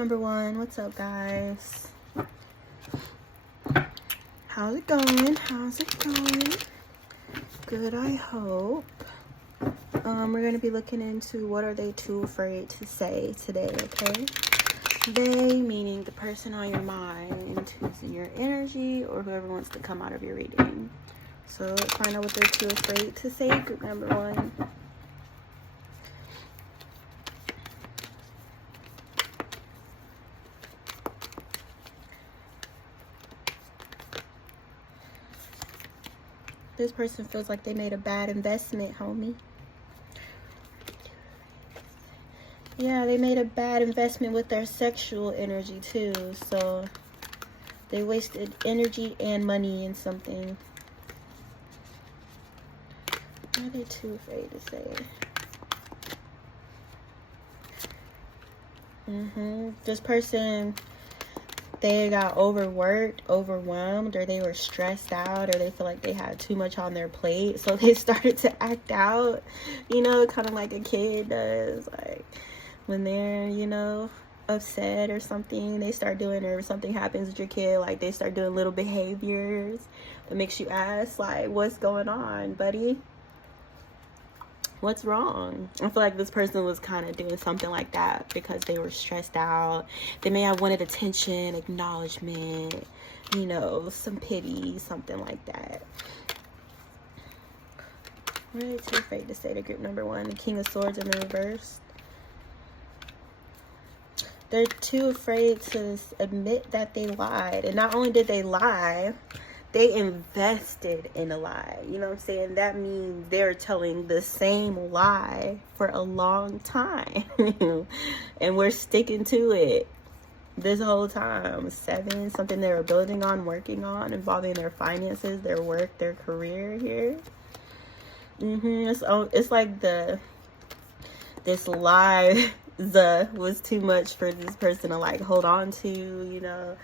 number one. What's up, guys? How's it going? How's it going? Good, I hope. We're going to be looking into what are they too afraid to say today, okay? They, meaning the person on your mind who's in your energy or whoever wants to come out of your reading. So let's find out what they're too afraid to say. Group number one. This person feels like they made a bad investment, homie. Yeah, they made a bad investment with their sexual energy too. So they wasted energy and money in something. What are they too afraid to say? This person, they got overworked, overwhelmed, or they were stressed out, or they feel like they had too much on their plate. So they started to act out, you know, kind of like a kid does. Like when they're, you know, upset or something, they start doing, or something happens with your kid, like they start doing little behaviors that makes you ask, like, what's going on, buddy? What's wrong? I feel like this person was kind of doing something like that because they were stressed out. They may have wanted attention, acknowledgement, you know, some pity, something like that. What are they too afraid to say to group number one? The King of Swords in the reverse. They're too afraid to admit that they lied. And not only did they lie, they invested in a lie. You know what I'm saying? That means they're telling the same lie for a long time. And we're sticking to it this whole time. 7, something they were building on, working on, involving their finances, their work, their career here. It's like this lie was too much for this person to like hold on to, you know.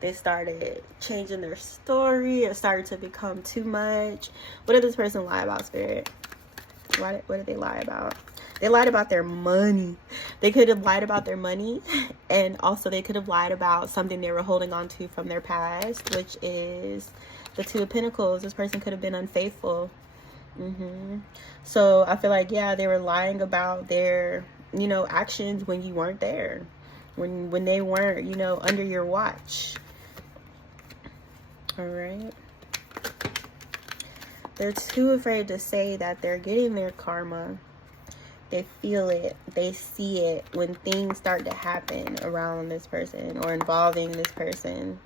They started changing their story. It started to become too much. What did this person lie about, Spirit? What did they lie about? They lied about their money. They could have lied about their money. And also they could have lied about something they were holding on to from their past, which is the Two of Pentacles. This person could have been unfaithful. So I feel like, yeah, they were lying about their, you know, actions when you weren't there. When they weren't, you know, under your watch. All right. They're too afraid to say that they're getting their karma. They feel it. They see it when things start to happen around this person or involving this person.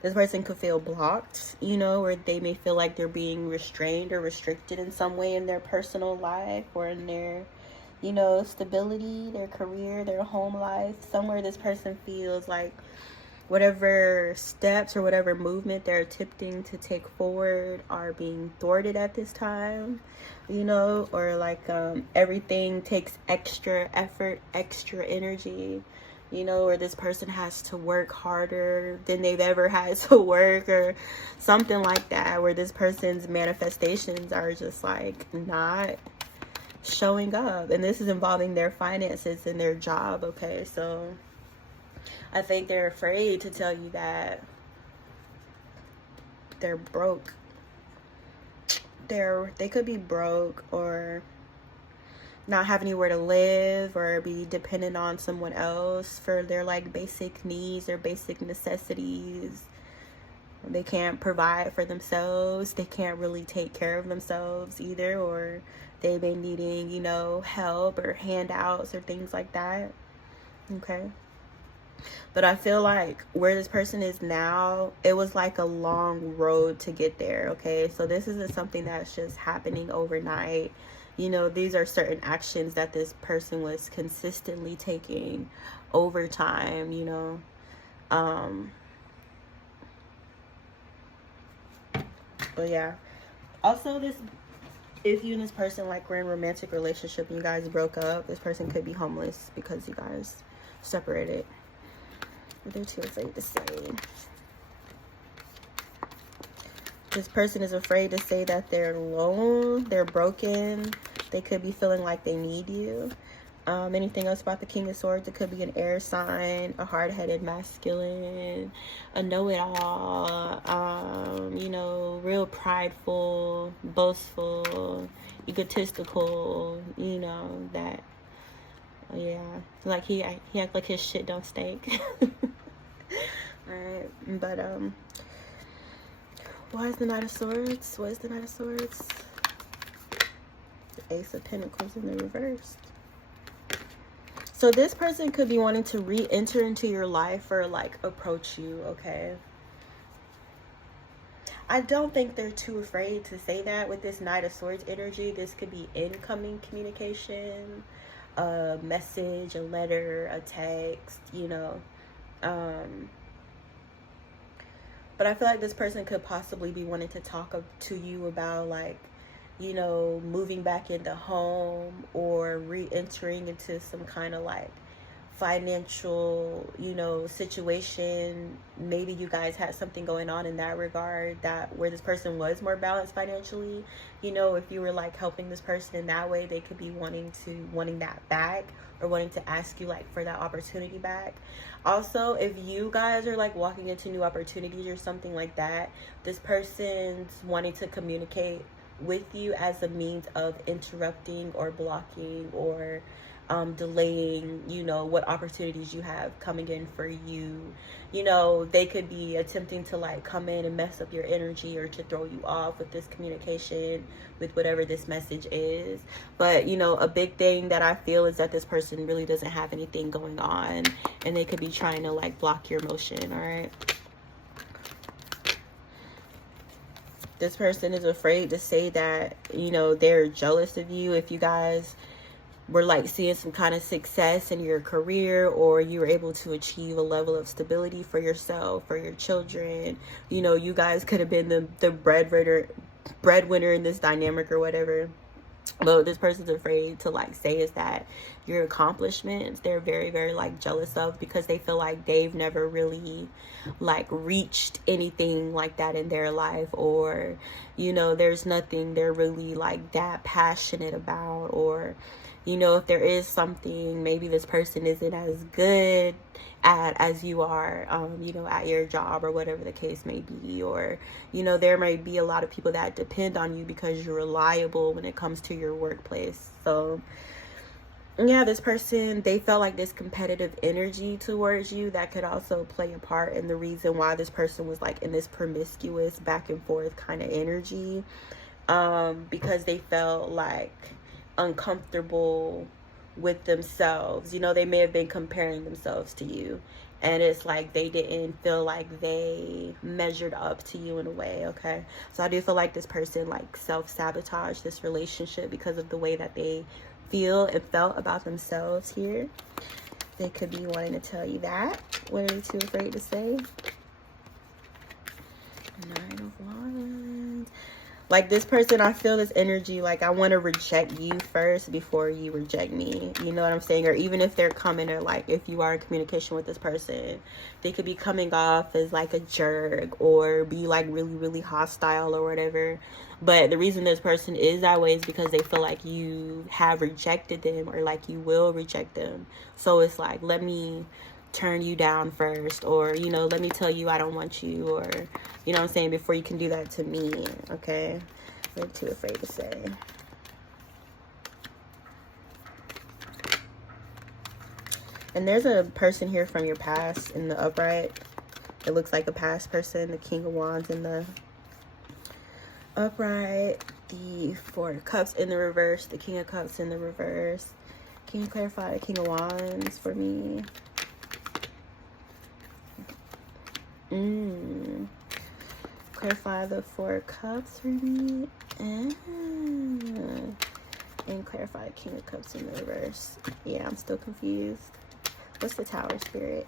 This person could feel blocked, you know, or they may feel like they're being restrained or restricted in some way in their personal life or in their, you know, stability, their career, their home life. Somewhere this person feels like whatever steps or whatever movement they're attempting to take forward are being thwarted at this time, you know, or like everything takes extra effort, extra energy, you know, or this person has to work harder than they've ever had to work or something like that, where this person's manifestations are just like not showing up. And this is involving their finances and their job, okay? So I think they're afraid to tell you that they're broke. They could be broke or not have anywhere to live or be dependent on someone else for their like basic needs, their basic necessities. They can't provide for themselves. They can't really take care of themselves either, or they've been needing, you know, help or handouts or things like that. Okay. But I feel like where this person is now, it was like a long road to get there, okay? So this isn't something that's just happening overnight. You know, these are certain actions that this person was consistently taking over time, you know. But yeah. Also, if you and this person like were in a romantic relationship and you guys broke up, this person could be homeless because you guys separated. They're too afraid to say. This person is afraid to say that they're alone, they're broken. They could be feeling like they need you. Anything else about the King of Swords? It could be an air sign, a hard-headed masculine, a know-it-all, you know, real prideful, boastful, egotistical, you know, that, yeah, like he act like his shit don't stink. Alright, but, why is the Knight of Swords? What is the Knight of Swords? The Ace of Pentacles in the reverse. So this person could be wanting to re-enter into your life or like approach you, okay? I don't think they're too afraid to say that with this Knight of Swords energy. This could be incoming communication, a message, a letter, a text, you know. But I feel like this person could possibly be wanting to talk to you about like, you know, moving back into home or re-entering into some kind of like financial, you know, situation. Maybe you guys had something going on in that regard, that where this person was more balanced financially. You know, if you were like helping this person in that way, they could be wanting that back, or wanting to ask you like for that opportunity back. Also, if you guys are like walking into new opportunities or something like that, this person's wanting to communicate with you as a means of interrupting or blocking or delaying, you know, what opportunities you have coming in for you. You know, they could be attempting to like come in and mess up your energy or to throw you off with this communication, with whatever this message is. But, you know, a big thing that I feel is that this person really doesn't have anything going on, and they could be trying to like block your motion. All right. This person is afraid to say that, you know, they're jealous of you if you guys were like seeing some kind of success in your career, or you were able to achieve a level of stability for yourself, for your children. You know, you guys could have been the breadwinner in this dynamic or whatever. But what this person's afraid to like say is that your accomplishments, they're very, very like jealous of, because they feel like they've never really like reached anything like that in their life, or, you know, there's nothing they're really like that passionate about. Or, you know, if there is something, maybe this person isn't as good at as you are, you know, at your job or whatever the case may be. Or, you know, there may be a lot of people that depend on you because you're reliable when it comes to your workplace. So yeah, this person, they felt like this competitive energy towards you that could also play a part in the reason why this person was like in this promiscuous back and forth kind of energy, because they felt like uncomfortable with themselves. You know, they may have been comparing themselves to you, and it's like they didn't feel like they measured up to you in a way. Okay, so I do feel like this person like self-sabotaged this relationship because of the way that they feel and felt about themselves here. They could be wanting to tell you that. What are you too afraid to say? Nine of Wands. Like this person, I feel this energy like I want to reject you first before you reject me. You know what I'm saying? Or even if they're coming, or like if you are in communication with this person, they could be coming off as like a jerk or be like really, really hostile or whatever. But the reason this person is that way is because they feel like you have rejected them, or like you will reject them. So it's like, let me turn you down first, or, you know, let me tell you I don't want you, or, you know what I'm saying, before you can do that to me. Okay, I'm too afraid to say. And there's a person here from your past in the upright. It looks like a past person. The King of Wands in the upright, the Four of Cups in the reverse, the King of Cups in the reverse. Can you clarify the King of Wands for me? Clarify the Four of Cups for me. And clarify the King of Cups in the reverse. Yeah, I'm still confused. What's the Tower Spirit?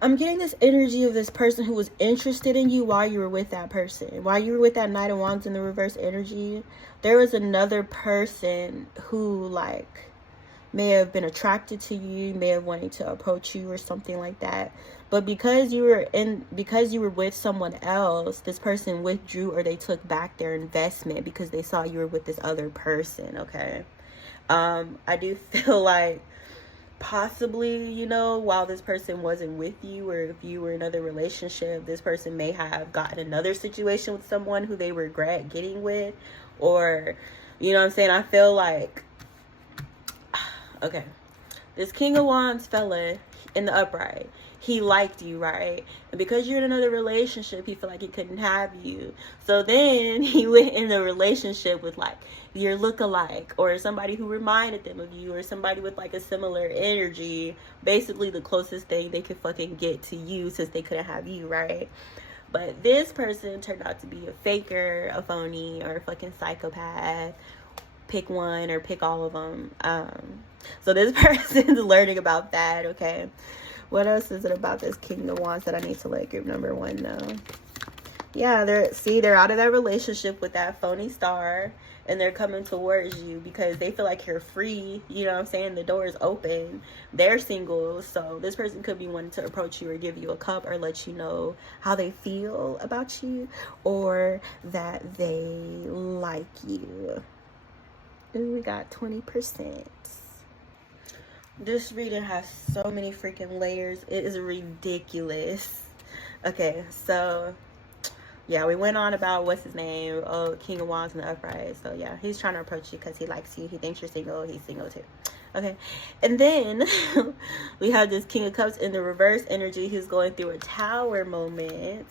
I'm getting this energy of this person who was interested in you while you were with that person. While you were with that Knight of Wands in the reverse energy, there was another person who like may have been attracted to you, may have wanted to approach you or something like that. But because you were with someone else, this person withdrew or they took back their investment because they saw you were with this other person, okay? I do feel like possibly, you know, while this person wasn't with you, or if you were in another relationship, this person may have gotten another situation with someone who they regret getting with, or, you know what I'm saying? I feel like, okay, this King of Wands fella in the upright, he liked you, right? And because you're in another relationship, he felt like he couldn't have you. So then he went in a relationship with like your look-alike, or somebody who reminded them of you, or somebody with like a similar energy. Basically the closest thing they could fucking get to you, since they couldn't have you, right? But this person turned out to be a faker, a phony, or a fucking psychopath. Pick one or pick all of them. So this person's learning about that, okay? What else is it about this King of Wands that I need to let group number 1 know? Yeah, they're out of that relationship with that phony star, and they're coming towards you because they feel like you're free. You know what I'm saying? The door is open. They're single, so this person could be wanting to approach you or give you a cup or let you know how they feel about you, or that they like you. Ooh, we got 20%. This reading has so many freaking layers. It is ridiculous. Okay, so yeah, we went on about what's his name, King of Wands in the upright. So yeah, he's trying to approach you because he likes you. He thinks you're single. He's single too. Okay, and then we have this King of Cups in the reverse energy. He's going through a Tower moment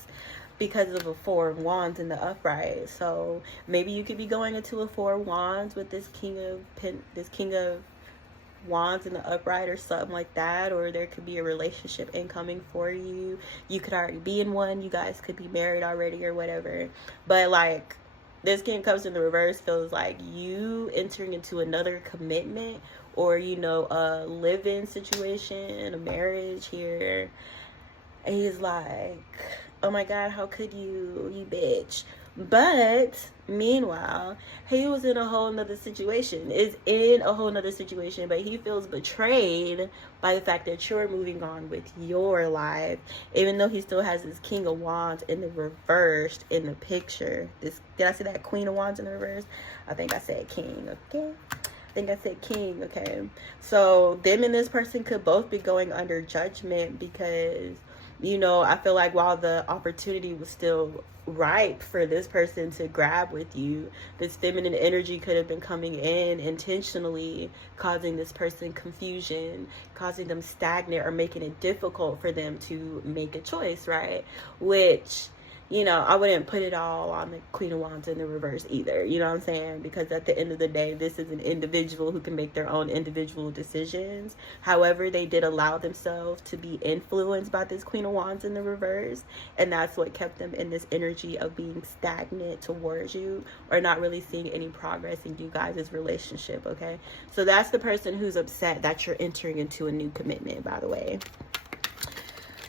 because of a 4 of Wands in the upright. So maybe you could be going into a 4 of Wands with this King of Wands in the upright or something like that, or there could be a relationship incoming for you. You could already be in one. You guys could be married already or whatever. But like, this King of Cups in the reverse feels like you entering into another commitment, or, you know, a live-in situation, a marriage here. And he's like, oh my God, how could you bitch? But meanwhile, he was in a whole nother situation, but he feels betrayed by the fact that you're moving on with your life, even though he still has this King of Wands in the reverse in the picture. Did I say that Queen of Wands in the reverse? I think I said King, okay? Okay. So them and this person could both be going under judgment because, you know, I feel like while the opportunity was still ripe for this person to grab with you, this feminine energy could have been coming in intentionally, causing this person confusion, causing them stagnant, or making it difficult for them to make a choice, right? Which, you know, I wouldn't put it all on the Queen of Wands in the reverse either. You know what I'm saying? Because at the end of the day, this is an individual who can make their own individual decisions. However, they did allow themselves to be influenced by this Queen of Wands in the reverse. And that's what kept them in this energy of being stagnant towards you, or not really seeing any progress in you guys' relationship, okay? So that's the person who's upset that you're entering into a new commitment, by the way.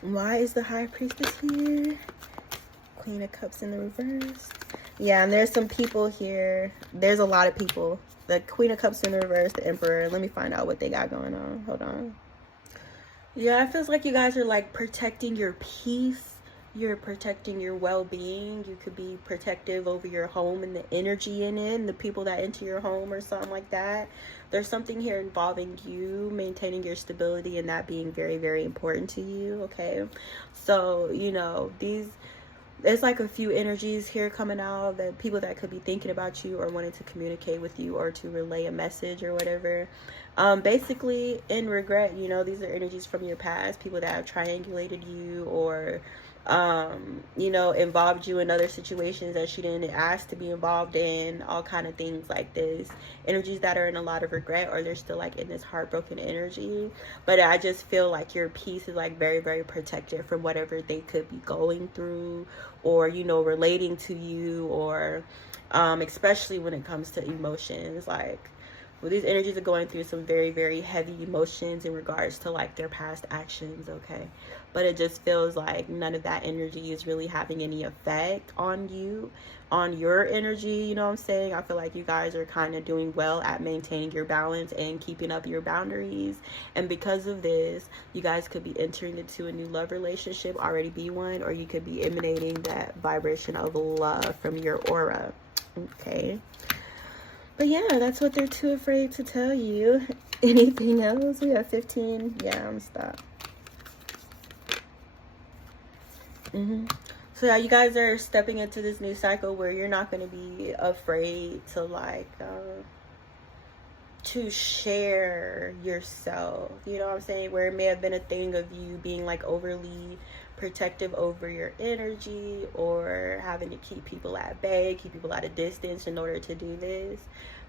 Why is the High Priestess here? Queen of Cups in the reverse. Yeah, and there's some people here. There's a lot of people. The Queen of Cups in the reverse, the Emperor. Let me find out what they got going on. Hold on. Yeah, it feels like you guys are like protecting your peace. You're protecting your well-being. You could be protective over your home and the energy in it and the people that enter your home or something like that. There's something here involving you maintaining your stability and that being very, very important to you, okay? So, you know, there's like a few energies here coming out, that people that could be thinking about you or wanting to communicate with you or to relay a message or whatever. Basically, in regret, you know, these are energies from your past, people that have triangulated you or, you know, involved you in other situations that you didn't ask to be involved in, all kind of things like this. Energies that are in a lot of regret, or they're still like in this heartbroken energy. But I just feel like your peace is like very, very protected from whatever they could be going through, or, you know, relating to you, or especially when it comes to emotions. Like, Well, these energies are going through some very, very heavy emotions in regards to like their past actions, okay? But it just feels like none of that energy is really having any effect on you, on your energy, you know what I'm saying? I feel like you guys are kind of doing well at maintaining your balance and keeping up your boundaries. And because of this, you guys could be entering into a new love relationship, already be one, or you could be emanating that vibration of love from your aura, okay? But yeah, that's what they're too afraid to tell you. Anything else? We have 15. Yeah, I'm gonna stop. So yeah, you guys are stepping into this new cycle where you're not going to be afraid to like to share yourself, you know what I'm saying? Where it may have been a thing of you being like overly protective over your energy, or having to keep people at bay, keep people at a distance in order to do this.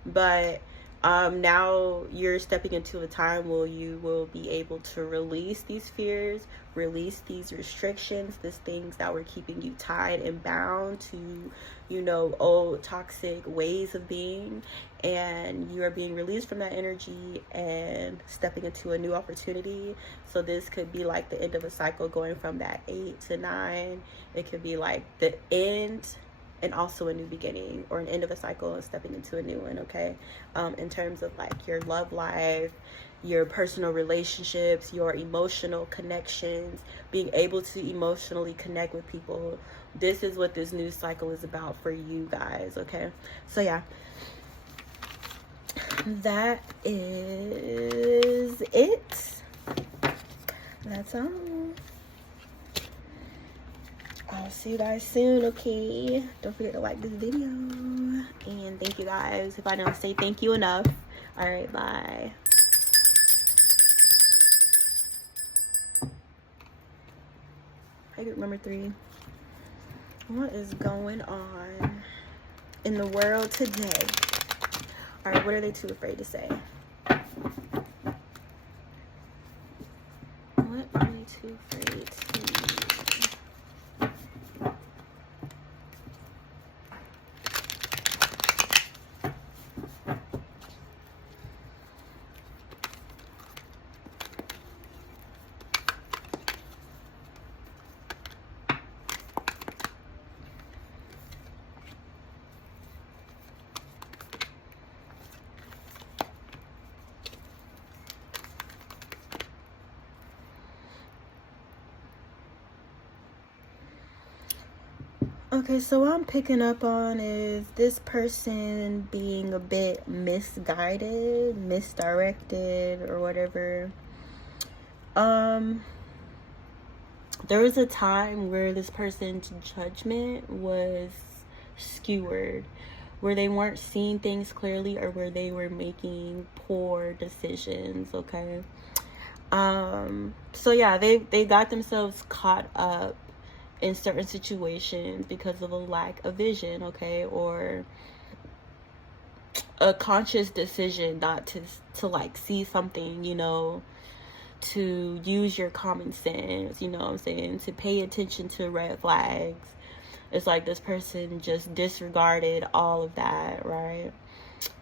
But now you're stepping into a time where you will be able to release these fears, release these restrictions, these things that were keeping you tied and bound to, you know, old toxic ways of being. And you are being released from that energy and stepping into a new opportunity. So this could be like the end of a cycle, going from that 8 to 9. It could be like the end and also a new beginning, or an end of a cycle and stepping into a new one, okay? In terms of like your love life, your personal relationships, your emotional connections, being able to emotionally connect with people. This is what this new cycle is about for you guys, okay? So yeah, that is it. That's all. I'll see you guys soon, okay? Don't forget to like this video. And thank you guys. If I don't say thank you enough. Alright, bye. Hydrate number 3. What is going on in the world today? Alright, what are they too afraid to say? What are they too afraid to say? Okay, so what I'm picking up on is this person being a bit misguided, misdirected, or whatever. There was a time where this person's judgment was skewered, where they weren't seeing things clearly, or where they were making poor decisions, okay? So yeah, they got themselves caught up in certain situations because of a lack of vision, okay, or a conscious decision not to like see something, you know, to use your common sense, you know what I'm saying, to pay attention to red flags. It's like this person just disregarded all of that, right?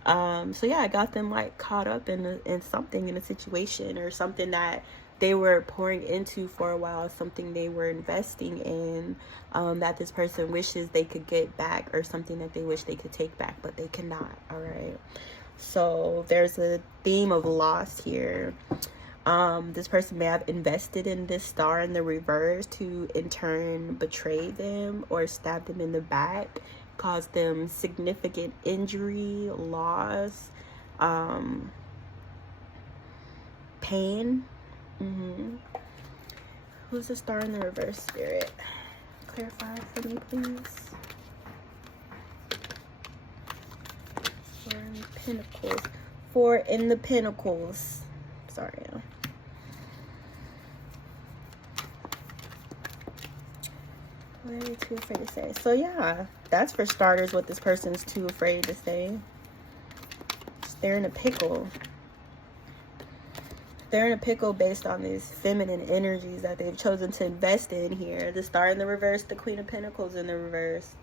So yeah, I got them like caught up in something, in a situation or something that they were pouring into for a while, something they were investing in, that this person wishes they could get back, or something that they wish they could take back, but they cannot, all right? So there's a theme of loss here. This person may have invested in this star in the reverse to in turn betray them or stab them in the back, cause them significant injury, loss, pain. Who's the star in the reverse, spirit? Clarify for me, please. 4 in the Pentacles. 4 in the Pentacles. Sorry. What are they too afraid to say? So yeah, that's for starters what this person's too afraid to say. They're in a pickle. They're in a pickle based on these feminine energies that they've chosen to invest in here. The star in the reverse, the Queen of Pentacles in the reverse.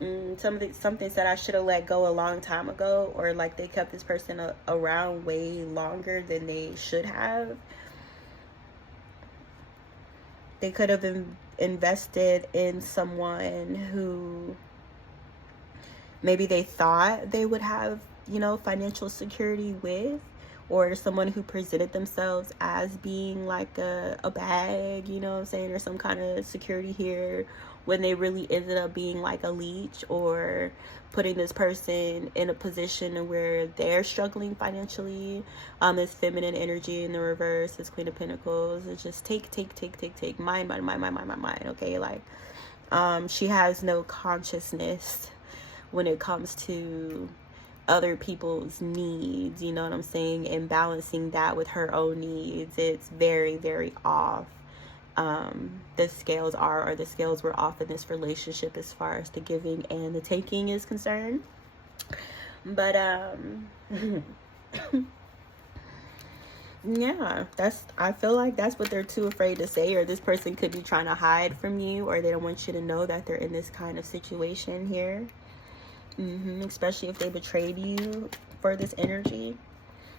Something said I should have let go a long time ago, or like they kept this person around way longer than they should have. They could have invested in someone who maybe they thought they would have, you know, financial security with, or someone who presented themselves as being like a bag, you know what I'm saying, or some kind of security here, when they really ended up being like a leech, or putting this person in a position where they're struggling financially. It's feminine energy in the reverse. It's Queen of Pentacles. It's just take. Mind. Okay, like, she has no consciousness when it comes to other people's needs, you know what I'm saying, and balancing that with her own needs. It's very, very off. The scales were off in this relationship as far as the giving and the taking is concerned. But yeah, I feel like that's what they're too afraid to say, or this person could be trying to hide from you, or they don't want you to know that they're in this kind of situation here. Especially if they betrayed you for this energy.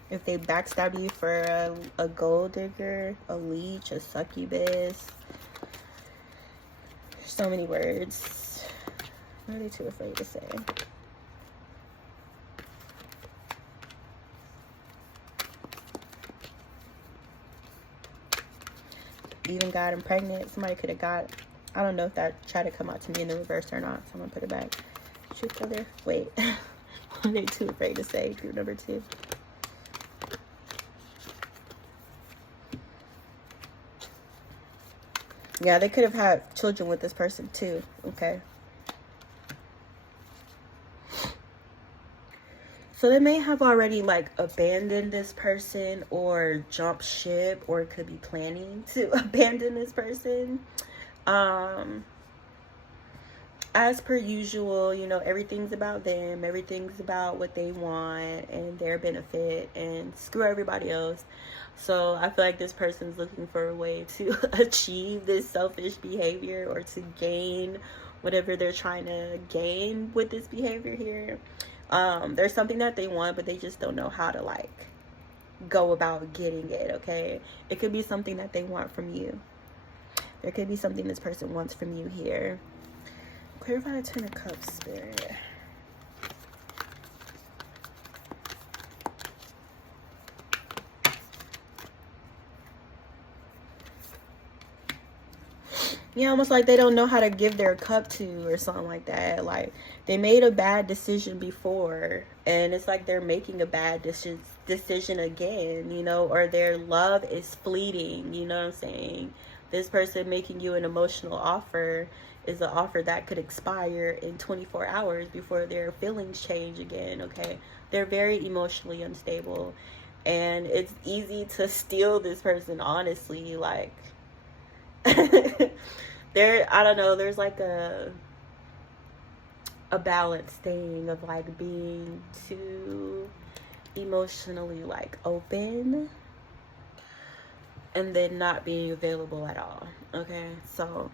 If they backstab you for a gold digger, a leech, a succubus. So many words. What are they too afraid to say? Even got him pregnant. Somebody could have got... I don't know if that tried to come out to me in the reverse or not. So I'm going to put it back. Truth other. Wait. What are they too afraid to say? Group number 2. Yeah, they could have had children with this person too. Okay. So they may have already like abandoned this person, or jumped ship, or could be planning to abandon this person. As per usual, you know, everything's about them. Everything's about what they want and their benefit, and screw everybody else. So I feel like this person's looking for a way to achieve this selfish behavior, or to gain whatever they're trying to gain with this behavior here. There's something that they want, but they just don't know how to like go about getting it. Okay, it could be something that they want from you. There could be something this person wants from you here. Clarify the Ten of Cups, Spirit. Yeah, almost like they don't know how to give their cup to, or something like that. Like, they made a bad decision before, and it's like they're making a bad decision again, you know, or their love is fleeting, you know what I'm saying? This person making you an emotional offer is an offer that could expire in 24 hours before their feelings change again, okay? They're very emotionally unstable, and it's easy to steal this person, honestly. Like, I don't know, there's like a balance thing of like being too emotionally like open, and then not being available at all. Okay, so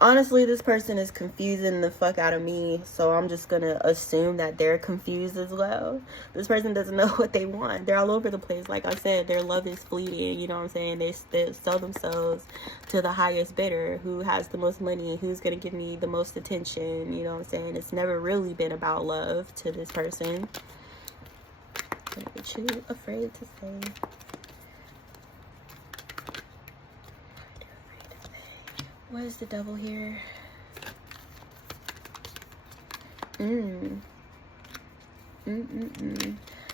honestly, this person is confusing the fuck out of me, so I'm just gonna assume that they're confused as well. This person doesn't know what they want. They're all over the place. Like I said, their love is fleeting, you know what I'm saying? They sell themselves to the highest bidder, who has the most money, who's gonna give me the most attention, you know what I'm saying? It's never really been about love to this person. What are you afraid to say? What is the devil here?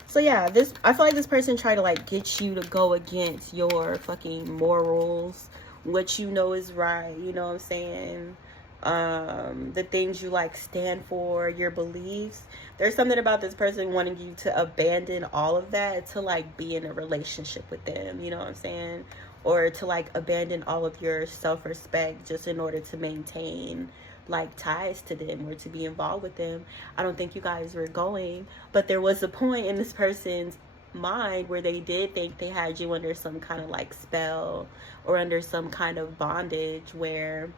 So yeah, I feel like this person tried to like get you to go against your fucking morals, what you know is right, you know what I'm saying? The things you like stand for, your beliefs. There's something about this person wanting you to abandon all of that to like be in a relationship with them, you know what I'm saying? Or to like abandon all of your self-respect just in order to maintain like ties to them, or to be involved with them. I don't think you guys were going, but there was a point in this person's mind where they did think they had you under some kind of like spell, or under some kind of bondage, where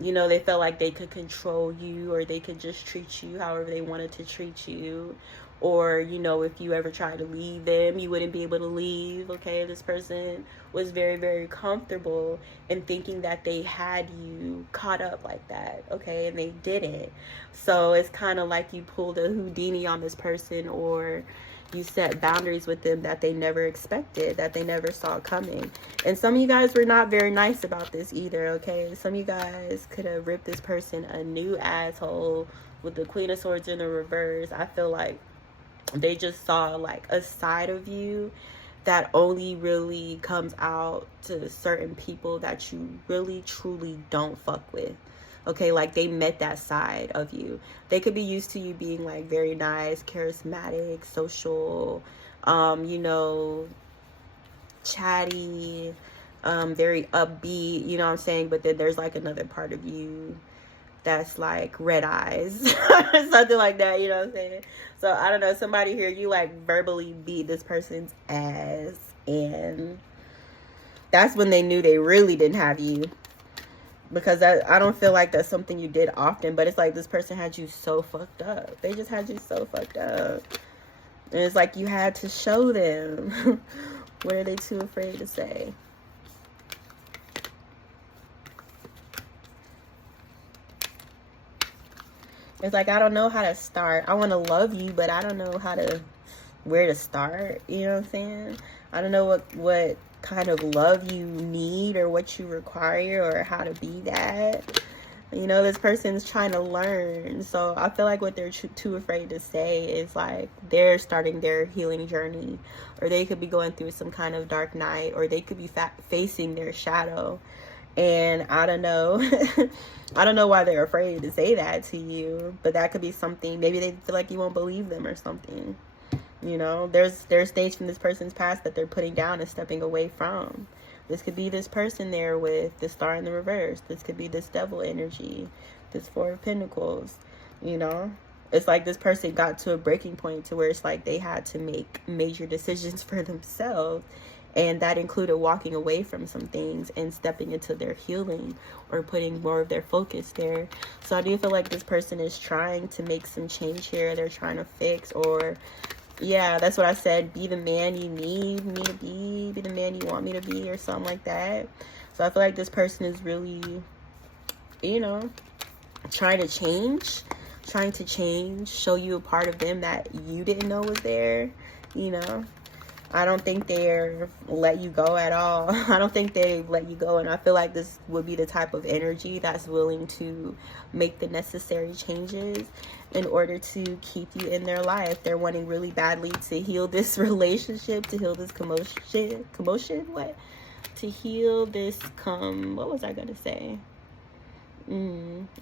You know, they felt like they could control you, or they could just treat you however they wanted to treat you. Or, you know, if you ever tried to leave them, you wouldn't be able to leave. Okay, this person was very, very comfortable in thinking that they had you caught up like that. Okay, and they didn't. So it's kind of like you pulled a Houdini on this person, or you set boundaries with them that they never expected, that they never saw coming. And some of you guys were not very nice about this either, okay? Some of you guys could have ripped this person a new asshole with the Queen of Swords in the reverse. I feel like they just saw like a side of you that only really comes out to certain people that you really truly don't fuck with. Okay, like they met that side of you. They could be used to you being like very nice, charismatic, social, you know, chatty, very upbeat, you know what I'm saying? But then there's like another part of you that's like red eyes, something like that, you know what I'm saying? So I don't know, somebody here, you like verbally beat this person's ass, and that's when they knew they really didn't have you. Because I don't feel like that's something you did often, but it's like this person had you so fucked up. They just had you so fucked up. And it's like you had to show them. What are they too afraid to say? It's like, I don't know how to start. I want to love you, but I don't know where to start. You know what I'm saying? I don't know what kind of love you need, or what you require, or how to be that. You know, this person's trying to learn. So I feel like what they're too afraid to say is like they're starting their healing journey, or they could be going through some kind of dark night, or they could be facing their shadow. And I don't know. I don't know why they're afraid to say that to you, but that could be something. Maybe they feel like you won't believe them or something. You know, there's things from this person's past that they're putting down and stepping away from. This could be this person there with the star in the reverse. This could be this devil energy, this Four of Pentacles. You know, it's like this person got to a breaking point to where it's like they had to make major decisions for themselves. And that included walking away from some things and stepping into their healing, or putting more of their focus there. So I do feel like this person is trying to make some change here. They're trying to fix, or yeah, that's what I said. Be the man you need me to be. Be the man you want me to be, or something like that. So I feel like this person is really, you know, trying to change, show you a part of them that you didn't know was there, you know. I don't think they're let you go at all. I don't think they let you go. And I feel like this would be the type of energy that's willing to make the necessary changes in order to keep you in their life. They're wanting really badly to heal this relationship, to heal this commotion, what? To heal this what was I going to say?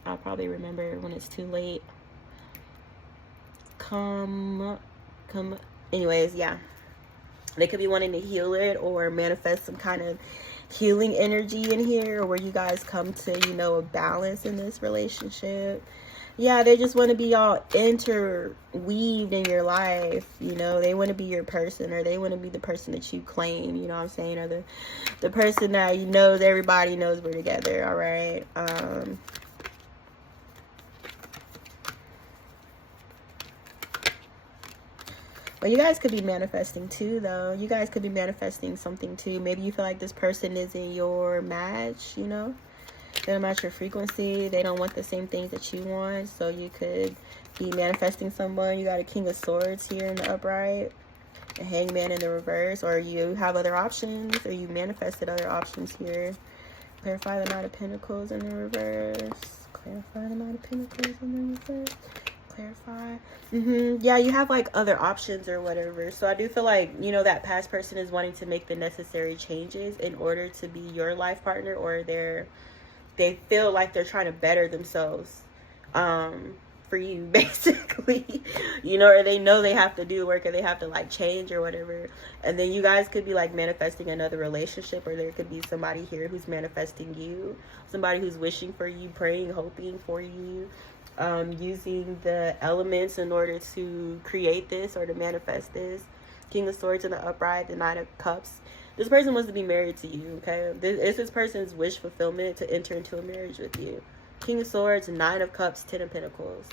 I'll probably remember when it's too late. Anyways, yeah. They could be wanting to heal it, or manifest some kind of healing energy in here, where you guys come to, you know, a balance in this relationship. Yeah, they just want to be all interweaved in your life. You know, they want to be your person, or they want to be the person that you claim, you know what I'm saying? Or the person that you know, everybody knows we're together, all right? But you guys could be manifesting too, though. You guys could be manifesting something too. Maybe you feel like this person isn't your match, you know? They don't match your frequency. They don't want the same things that you want. So you could be manifesting someone. You got a King of Swords here in the upright, a Hangman in the reverse. Or you have other options, or you manifested other options here. Clarify the Knight of Pentacles in the reverse. Clarify the Knight of Pentacles in the reverse. Clarify. Yeah, you have like other options or whatever. So I do feel like, you know, that past person is wanting to make the necessary changes in order to be your life partner, or they feel like they're trying to better themselves for you, basically. You know, or they know they have to do work, or they have to like change or whatever. And then you guys could be like manifesting another relationship, or there could be somebody here who's manifesting you, somebody who's wishing for you, praying, hoping for you, using the elements in order to create this or to manifest this. King of Swords in the upright, the Knight of Cups. This person wants to be married to you, okay? It's this person's wish fulfillment to enter into a marriage with you. King of Swords, Nine of Cups, Ten of Pentacles.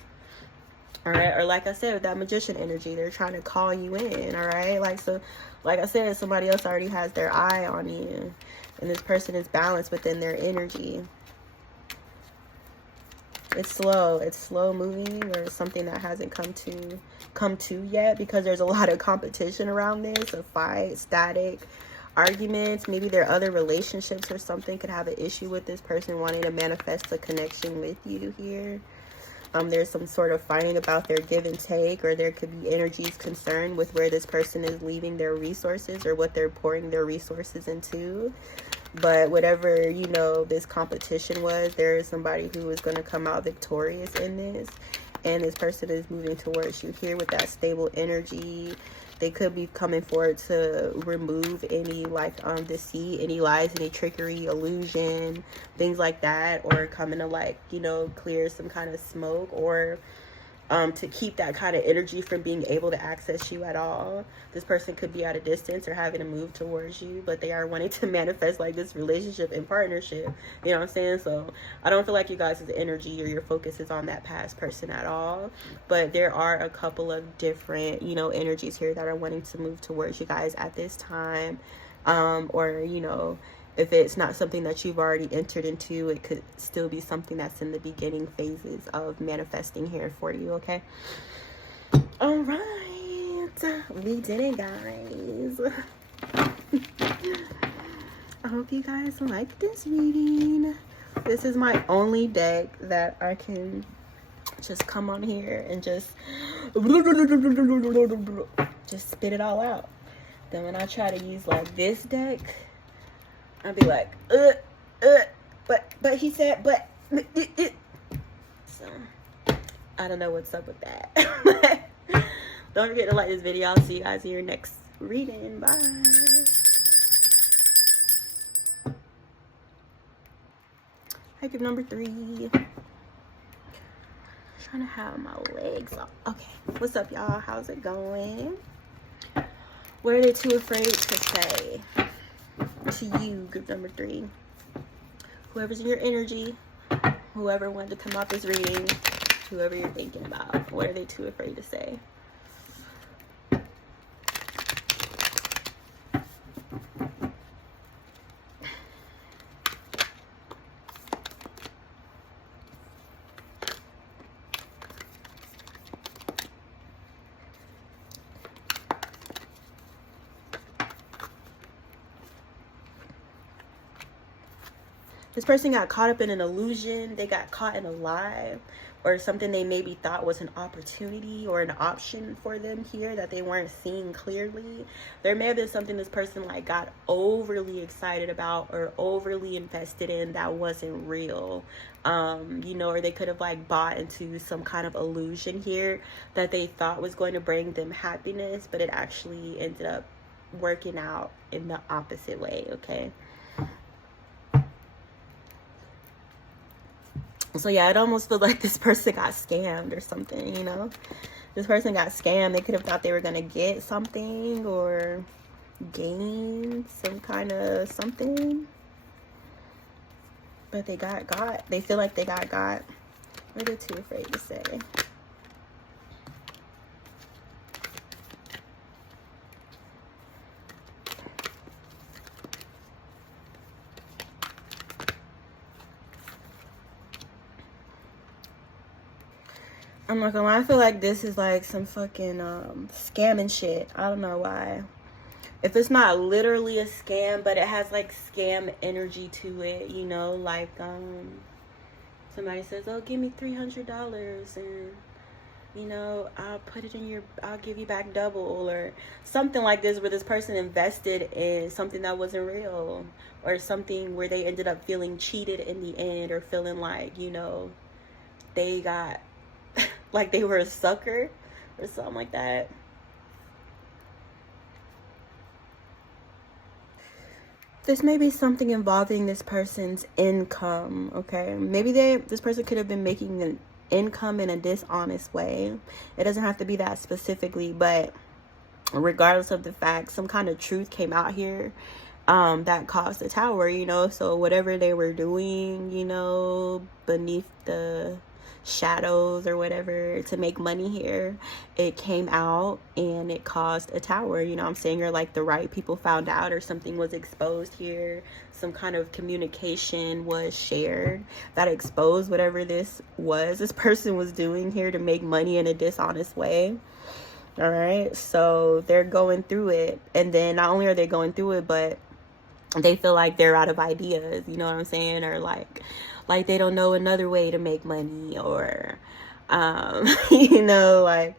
All right, or like I said, with that Magician energy, they're trying to call you in. All right, like, so like I said, somebody else already has their eye on you, and this person is balanced within their energy. It's slow moving, or something that hasn't come to yet, because there's a lot of competition around this, a fight, static, arguments. Maybe there are other relationships or something could have an issue with this person wanting to manifest a connection with you here. There's some sort of fighting about their give and take, or there could be energies concerned with where this person is leaving their resources or what they're pouring their resources into. But whatever, you know, this competition was, there is somebody who is going to come out victorious in this. And this person is moving towards you here with that stable energy. They could be coming forward to remove any, like, deceit, any lies, any trickery, illusion, things like that. Or coming to, like, you know, clear some kind of smoke, or to keep that kind of energy from being able to access you at all. This person could be at a distance or having to move towards you, but they are wanting to manifest like this relationship and partnership. You know what I'm saying? So I don't feel like you guys' energy or your focus is on that past person at all. But there are a couple of different, you know, energies here that are wanting to move towards you guys at this time. Or, you know, if it's not something that you've already entered into, it could still be something that's in the beginning phases of manifesting here for you, okay? All right. We did it, guys. I hope you guys like this reading. This is my only deck that I can just come on here and just spit it all out. Then when I try to use, like, this deck, I'll be like, but he said, but, so, I don't know what's up with that. Don't forget to like this video. I'll see you guys in your next reading. Bye. Hi, group number 3. Trying to have my legs off. Okay, what's up, y'all? How's it going? What are they too afraid to say to you, group number 3? Whoever's in your energy, whoever wanted to come out this reading, whoever you're thinking about, what are they too afraid to say? This person got caught up in an illusion. They got caught in a lie, or something they maybe thought was an opportunity or an option for them here that they weren't seeing clearly. There may have been something this person, like, got overly excited about or overly invested in that wasn't real. You know, or they could have, like, bought into some kind of illusion here that they thought was going to bring them happiness, but it actually ended up working out in the opposite way, okay? So yeah, it almost feels like this person got scammed or something, you know? This person got scammed. They could have thought they were going to get something or gain some kind of something. But they got. They feel like they got. What are they too afraid to say? I'm not gonna lie, I feel like this is like some fucking scamming shit. I don't know why. If it's not literally a scam, but it has like scam energy to it, you know, like somebody says, oh, give me $300 and, you know, I'll give you back double, or something like this, where this person invested in something that wasn't real, or something where they ended up feeling cheated in the end, or feeling like, you know, they got like they were a sucker or something like that. This may be something involving this person's income, okay? Maybe this person could have been making an income in a dishonest way. It doesn't have to be that specifically, but regardless of the fact, some kind of truth came out here that caused the tower, you know. So whatever they were doing, you know, beneath the shadows or whatever to make money here, it came out and it caused a tower, you know what I'm saying? Or like the right people found out, or something was exposed here, some kind of communication was shared that exposed whatever this person was doing here to make money in a dishonest way. All right, so they're going through it, and then not only are they going through it, but they feel like they're out of ideas, you know what I'm saying? Or like they don't know another way to make money, or you know, like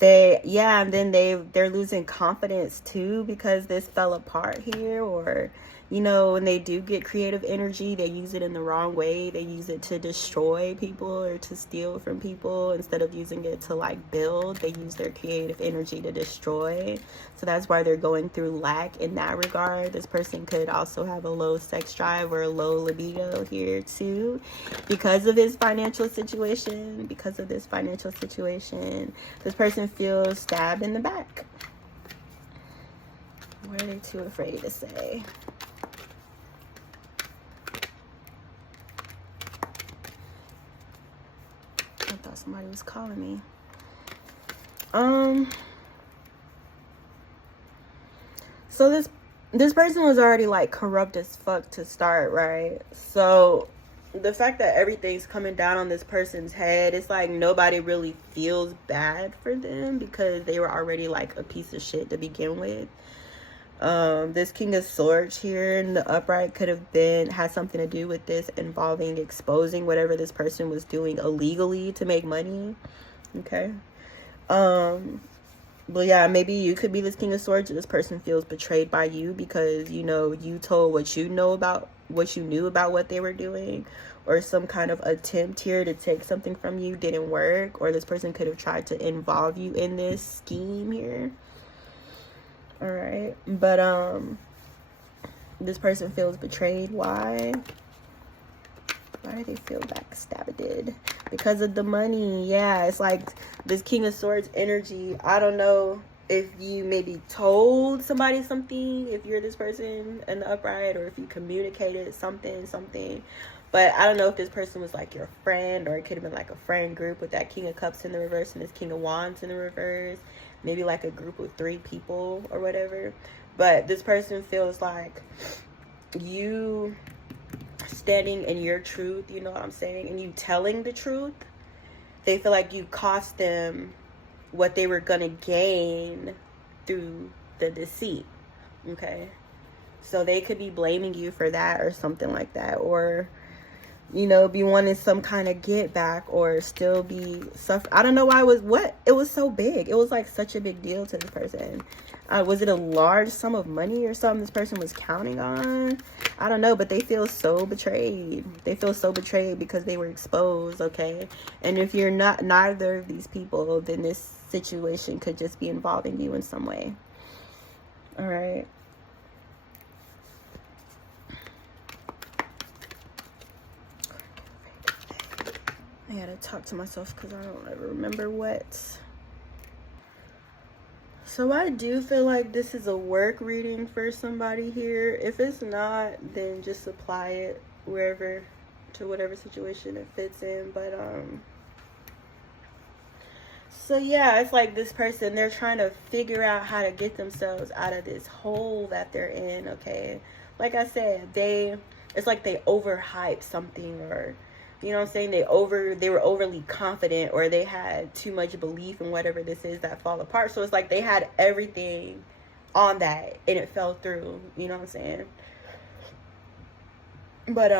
and then they're losing confidence too, because this fell apart here. Or, you know, when they do get creative energy, they use it in the wrong way. They use it to destroy people or to steal from people instead of using it to like build. They use their creative energy to destroy. So that's why they're going through lack in that regard. This person could also have a low sex drive or a low libido here too, because of his financial situation. Because of this financial situation, this person feels stabbed in the back. What are they too afraid to say? I thought somebody was calling me. So this person was already like corrupt as fuck to start, right? So the fact that everything's coming down on this person's head, it's like nobody really feels bad for them because they were already like a piece of shit to begin with. This King of Swords here in the upright could have had something to do with this, involving exposing whatever this person was doing illegally to make money. Okay. But yeah, maybe you could be this King of Swords. This person feels betrayed by you because, you know, you told what you knew about what they were doing, or some kind of attempt here to take something from you didn't work, or this person could have tried to involve you in this scheme here. All right, but this person feels betrayed. Why do they feel backstabbed? Because of the money. Yeah, it's like this King of Swords energy. I don't know if you maybe told somebody something, if you're this person in the upright, or if you communicated something. But I don't know if this person was like your friend, or it could have been like a friend group with that King of Cups in the reverse and this King of Wands in the reverse. Maybe like a group of 3 people or whatever. But this person feels like you standing in your truth, you know what I'm saying, and you telling the truth. They feel like you cost them what they were gonna gain through the deceit. Okay, so they could be blaming you for that or something like that, or, you know, be wanting some kind of get back, or still be I don't know why it was so big. It was like such a big deal to this person. Was it a large sum of money or something this person was counting on? I don't know, but they feel so betrayed. They feel so betrayed because they were exposed, okay? And if you're neither of these people, then this situation could just be involving you in some way. All right. I gotta talk to myself because I don't ever remember what. So I do feel like this is a work reading for somebody here. If it's not, then just apply it wherever, to whatever situation it fits in. But so yeah, it's like this person, they're trying to figure out how to get themselves out of this hole that they're in, okay? Like I said, it's like they overhype something, or, you know what I'm saying, they were overly confident, or they had too much belief in whatever this is that fall apart. So it's like they had everything on that and it fell through, you know what I'm saying? But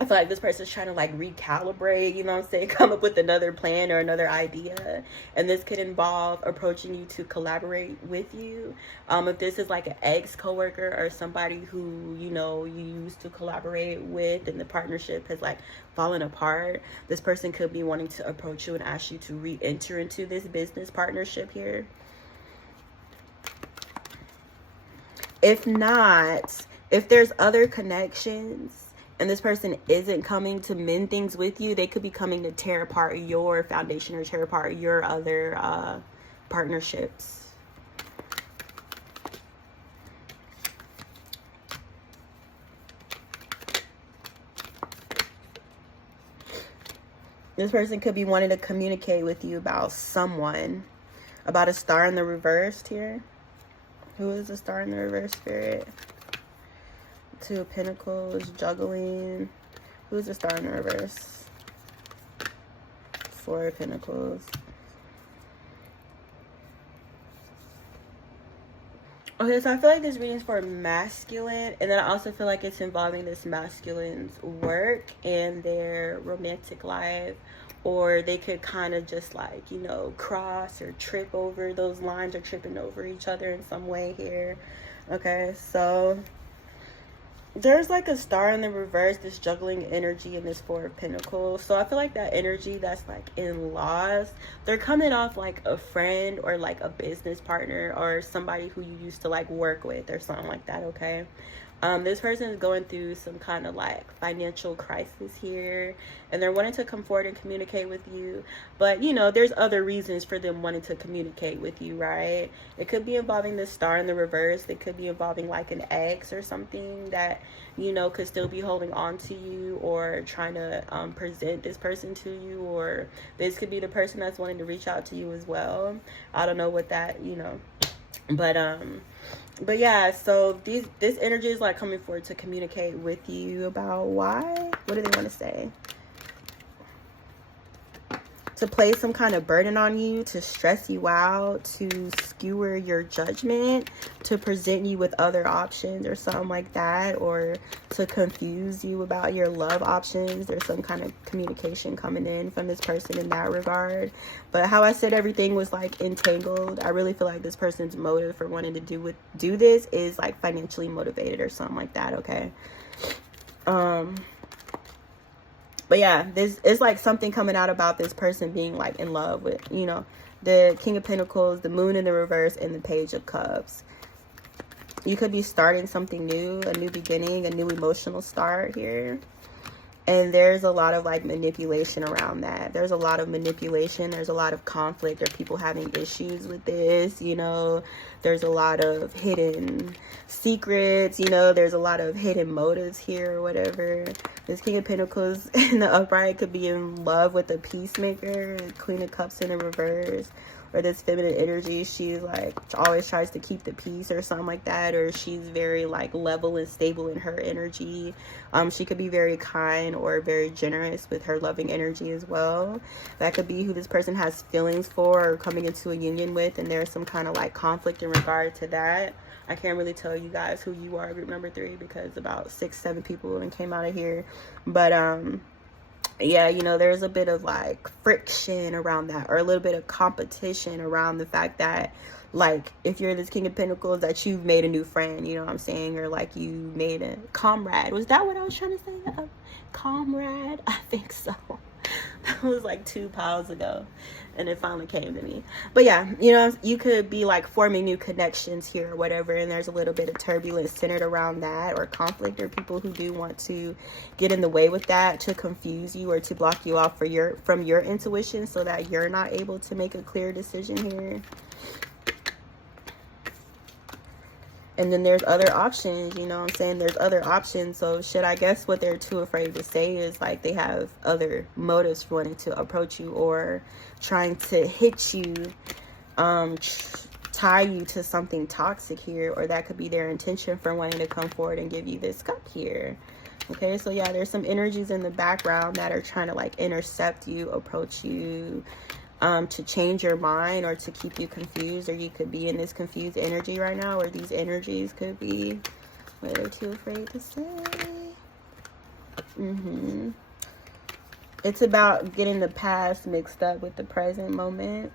I feel like this person's trying to like recalibrate, you know what I'm saying, come up with another plan or another idea. And this could involve approaching you to collaborate with you. If this is like an ex-coworker or somebody who, you know, you used to collaborate with and the partnership has like fallen apart, this person could be wanting to approach you and ask you to re-enter into this business partnership here. If not, if there's other connections and this person isn't coming to mend things with you, they could be coming to tear apart your foundation or tear apart your other partnerships. This person could be wanting to communicate with you about someone. About a star in the reverse here. Who is the star in the reverse, Spirit? Two of Pentacles, juggling. Who's the star in the reverse? Four of Pentacles. Okay, so I feel like this reading is for masculine, and then I also feel like it's involving this masculine's work and their romantic life, or they could kind of just like, you know, cross or trip over those lines or tripping over each other in some way here. Okay, so there's like a star in the reverse, this juggling energy, and this Four of Pentacles. So I feel like that energy that's like in loss, they're coming off like a friend or like a business partner or somebody who you used to like work with or something like that. Okay, this person is going through some kind of like financial crisis here, and they're wanting to come forward and communicate with you. But you know, there's other reasons for them wanting to communicate with you, right? It could be involving the star in the reverse. It could be involving like an ex or something that, you know, could still be holding on to you or trying to present this person to you, or this could be the person that's wanting to reach out to you as well. I don't know what that, you know, but yeah, so this energy is like coming forward to communicate with you about why. What do they want to say? To place some kind of burden on you, to stress you out, to skewer your judgment, to present you with other options or something like that, or to confuse you about your love options. There's some kind of communication coming in from this person in that regard. But how I said everything was like entangled, I really feel like this person's motive for wanting to do this is like financially motivated or something like that. Okay. But yeah, this is like something coming out about this person being like in love with, you know, the King of Pentacles, the Moon in the reverse, and the Page of Cups. You could be starting something new, a new beginning, a new emotional start here. And there's a lot of like manipulation around that. There's a lot of manipulation. There's a lot of conflict or people having issues with this, you know. There's a lot of hidden secrets, you know. There's a lot of hidden motives here or whatever. This King of Pentacles in the upright could be in love with a peacemaker. Queen of Cups in the reverse. Or this feminine energy, she's like always tries to keep the peace or something like that, or she's very like level and stable in her energy. She could be very kind or very generous with her loving energy as well. That could be who this person has feelings for or coming into a union with, and there's some kind of like conflict in regard to that. I can't really tell you guys who you are, group number 3, because about 6-7 people even came out of here. But yeah, you know, there's a bit of like friction around that, or a little bit of competition around the fact that, like, if you're this King of Pentacles, that you've made a new friend, you know what I'm saying, or like you made a comrade. Was that what I was trying to say? A comrade? I think so. That was like 2 piles ago, and it finally came to me. But yeah, you know, you could be like forming new connections here or whatever, and there's a little bit of turbulence centered around that, or conflict, or people who do want to get in the way with that, to confuse you or to block you off from your intuition, so that you're not able to make a clear decision here. And then there's other options, you know what I'm saying? There's other options. So shit, I guess what they're too afraid to say is like they have other motives for wanting to approach you, or trying to hit you, tie you to something toxic here, or that could be their intention for wanting to come forward and give you this cup here. Okay, so yeah, there's some energies in the background that are trying to like intercept you, approach you, to change your mind or to keep you confused, or you could be in this confused energy right now, or these energies could be what they're too afraid to say. It's about getting the past mixed up with the present moment,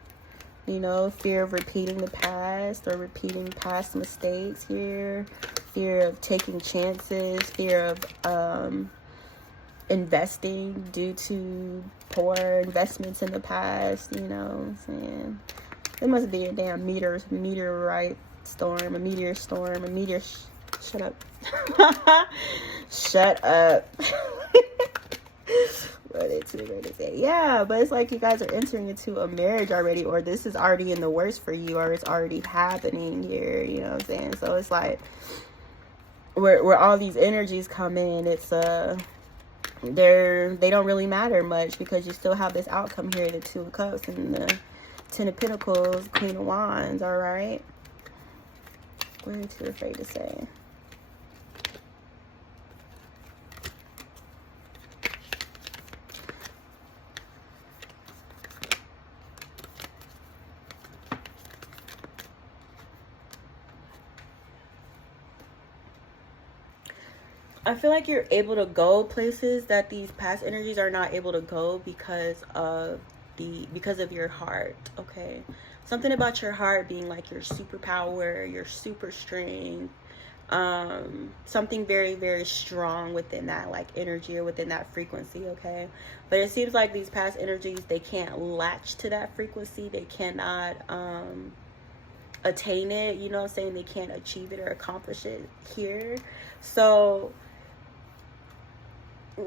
you know, fear of repeating the past or repeating past mistakes here, fear of taking chances, fear of investing due to poor investments in the past, you know what I'm saying? It must be a damn meteor storm, a meteor storm, a meteor. Shut up. Shut up. What it's going to say. Yeah, but it's like you guys are entering into a marriage already, or this is already in the works for you, or it's already happening here, you know what I'm saying? So it's like where all these energies come in, it's they don't really matter much, because you still have this outcome here, the Two of Cups and the Ten of Pentacles, Queen of Wands. All right, what are you too afraid to say? I feel like you're able to go places that these past energies are not able to go because of your heart. Okay, something about your heart being like your superpower, your super strength, something very, very strong within that like energy or within that frequency. Okay, but it seems like these past energies, they can't latch to that frequency. They cannot attain it, you know what I'm saying? They can't achieve it or accomplish it here. So,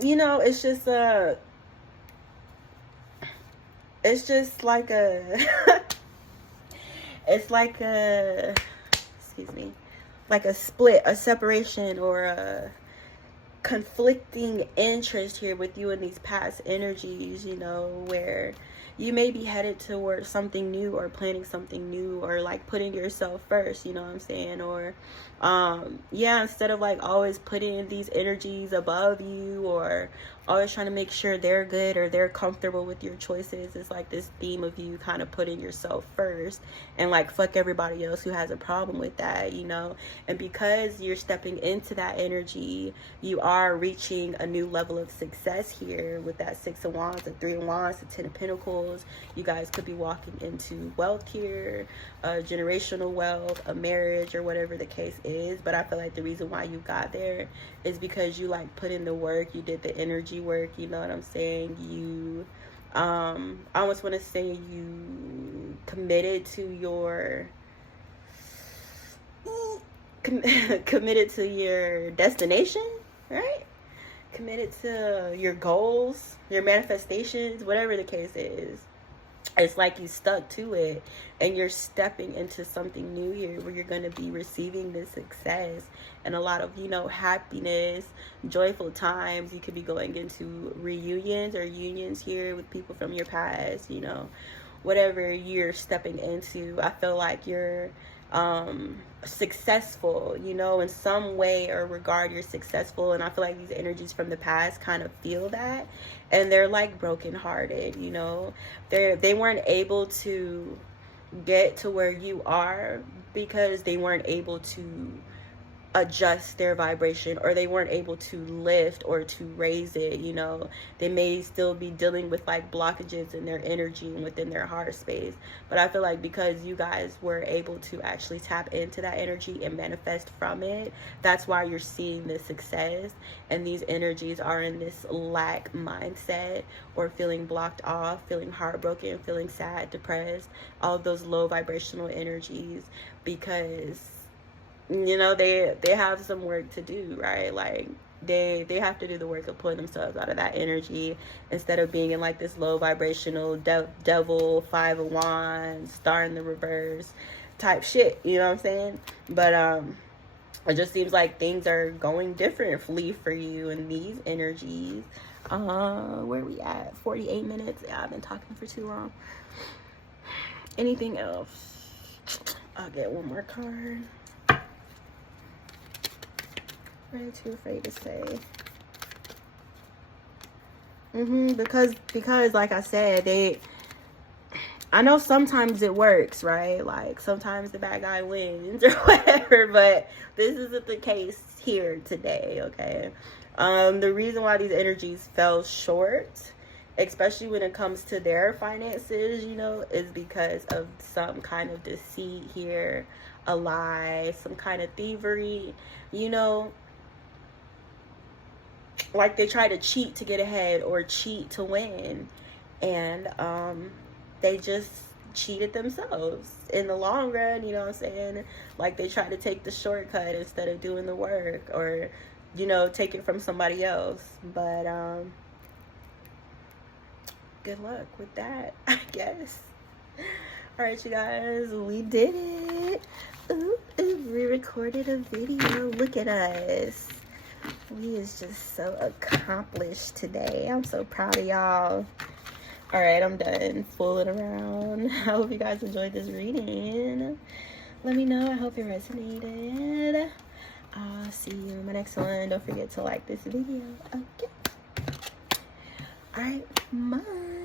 you know, it's just like a it's like a, excuse me, like a split, a separation, or a conflicting interest here with you in these past energies, you know, where you may be headed towards something new, or planning something new, or like putting yourself first, you know what I'm saying? Or yeah, instead of like always putting these energies above you, or always trying to make sure they're good or they're comfortable with your choices, it's like this theme of you kind of putting yourself first, and like fuck everybody else who has a problem with that, you know? And because you're stepping into that energy, you are reaching a new level of success here with that Six of Wands, the Three of Wands, the Ten of Pentacles. You guys could be walking into wealth here, generational wealth, a marriage, or whatever the case is. But I feel like the reason why you got there is because you like put in the work, you did the energy work, you know what I'm saying? You I almost want to say you committed to your committed to your destination, right? Committed to your goals, your manifestations, whatever the case is. It's like you stuck to it, and you're stepping into something new here where you're going to be receiving this success and a lot of, you know, happiness, joyful times. You could be going into reunions or unions here with people from your past, you know, whatever you're stepping into. I feel like you're successful, you know, in some way or regard. You're successful, and I feel like these energies from the past kind of feel that, and they're like brokenhearted, you know. They weren't able to get to where you are because they weren't able to adjust their vibration, or they weren't able to lift or to raise it, you know. They may still be dealing with like blockages in their energy and within their heart space, but I feel like because you guys were able to actually tap into that energy and manifest from it, that's why you're seeing this success. And these energies are in this lack mindset, or feeling blocked off, feeling heartbroken, feeling sad, depressed, all of those low vibrational energies, because, you know, they have some work to do, right? Like they have to do the work of pulling themselves out of that energy, instead of being in like this low vibrational devil, Five of Wands, Star in the reverse type shit, you know what I'm saying? But it just seems like things are going differently for you in these energies. Where we at? 48 minutes. Yeah, I've been talking for too long. Anything else? I'll get one more card. What are you too afraid to say? Because like I said, I know sometimes it works, right? Like sometimes the bad guy wins or whatever, but this isn't the case here today, okay? The reason why these energies fell short, especially when it comes to their finances, you know, is because of some kind of deceit here, a lie, some kind of thievery, you know. Like they try to cheat to get ahead or cheat to win, and they just cheated themselves in the long run, you know what I'm saying? Like they try to take the shortcut instead of doing the work, or, you know, take it from somebody else. But good luck with that, I guess. All right, you guys, we did it. Ooh, we recorded a video. Look at us. We is just so accomplished today. I'm so proud of y'all. All right, I'm done fooling around. I hope you guys enjoyed this reading. Let me know. I hope it resonated. I'll see you in my next one. Don't forget to like this video. Okay. All right, bye.